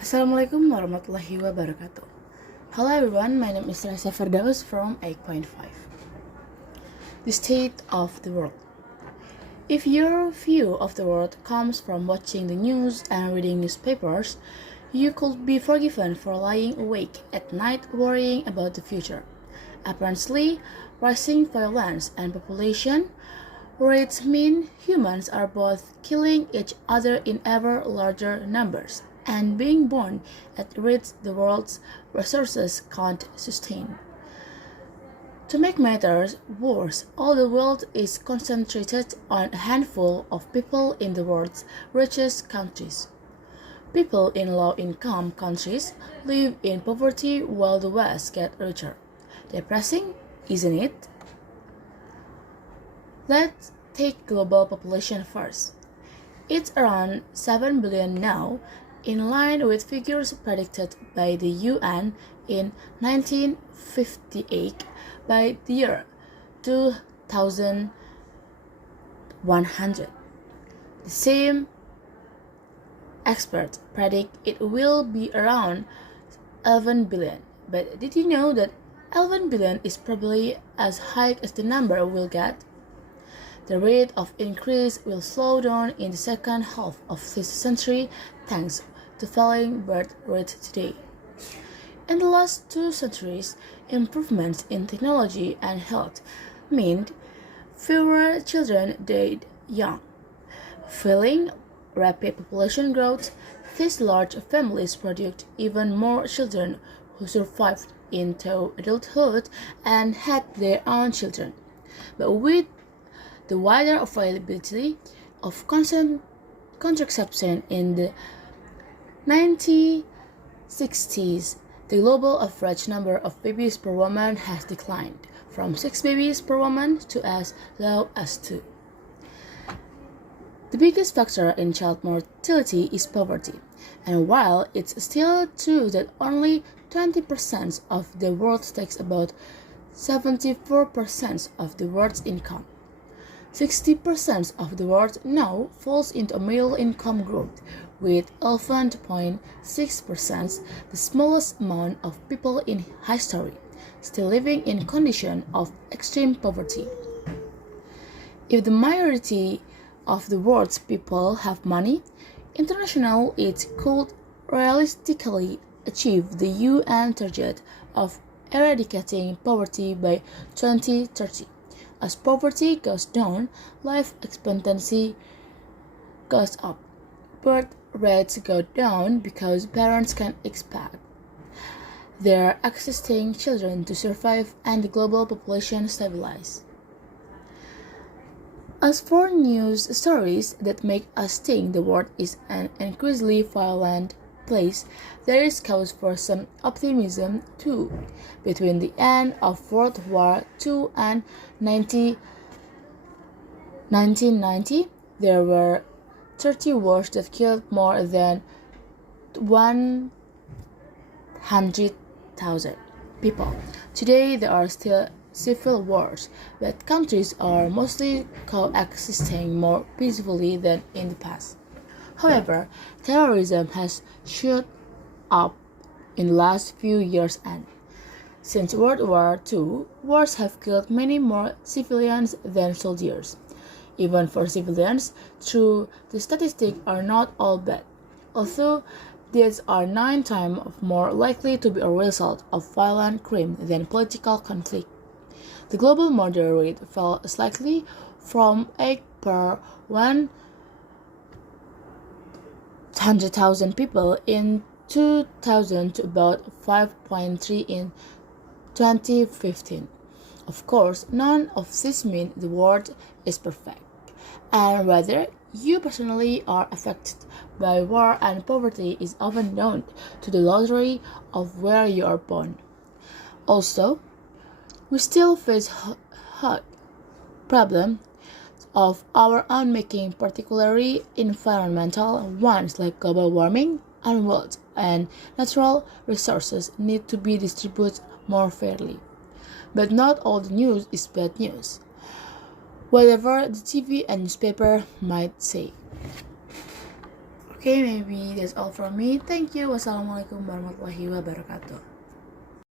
Assalamualaikum warahmatullahi wabarakatuh. Hello everyone, my name is Raisah Firdaus from 8.5. The state of the world. If your view of the world comes from watching the news and reading newspapers, you could be forgiven for lying awake at night worrying about the future. Apparently, rising violence and population rates mean humans are both killing each other in ever larger numbers and being born at rates the world's resources can't sustain. To make matters worse, all the wealth is concentrated on a handful of people in the world's richest countries. People in low-income countries live in poverty while the West gets richer. Depressing, isn't it? Let's take global population first. It's around 7 billion now, in line with figures predicted by the UN in 1958 by the year 2100. The same experts predict it will be around 11 billion. But did you know that 11 billion is probably as high as the number we'll get? The rate of increase will slow down in the second half of this century thanks to falling birth rate today. In the last 2 centuries, improvements in technology and health meant fewer children died young. Fueling rapid population growth, these large families produced even more children who survived into adulthood and had their own children. But with the wider availability of contraception in the 1960s, the global average number of babies per woman has declined from 6 babies per woman to as low as 2. The biggest factor in child mortality is poverty, and while it's still true that only 20% of the world takes about 74% of the world's income, 60% of the world now falls into a middle-income group, with 11.6%, the smallest amount of people in history, still living in conditions of extreme poverty. If the majority of the world's people have money, international aid could realistically achieve the UN target of eradicating poverty by 2030. As poverty goes down, life expectancy goes up. Birth rates go down because parents can expect their existing children to survive and the global population stabilize. As for news stories that make us think the world is an increasingly violent place, there is cause for some optimism too. Between the end of World War II and 1990, there were 30 wars that killed more than 100,000 people. Today, there are still civil wars, but countries are mostly coexisting more peacefully than in the past. However, terrorism has shot up in the last few years, and since World War II, wars have killed many more civilians than soldiers. Even for civilians, true, the statistics are not all bad, although deaths are 9 times more likely to be a result of violent crime than political conflict. The global murder rate fell slightly from 8 per 100,000 people in 2000 to about 5.3 in 2015. Of course, none of this means the world is perfect, and whether you personally are affected by war and poverty is often down to the lottery of where you are born. Also, we still face hard problems of our own making, particularly environmental ones like global warming, and wealth and natural resources need to be distributed more fairly. But not all the news is bad news, whatever the TV and newspaper might say. Okay, maybe that's all from me. Thank you. Wassalamualaikum warahmatullahi wabarakatuh.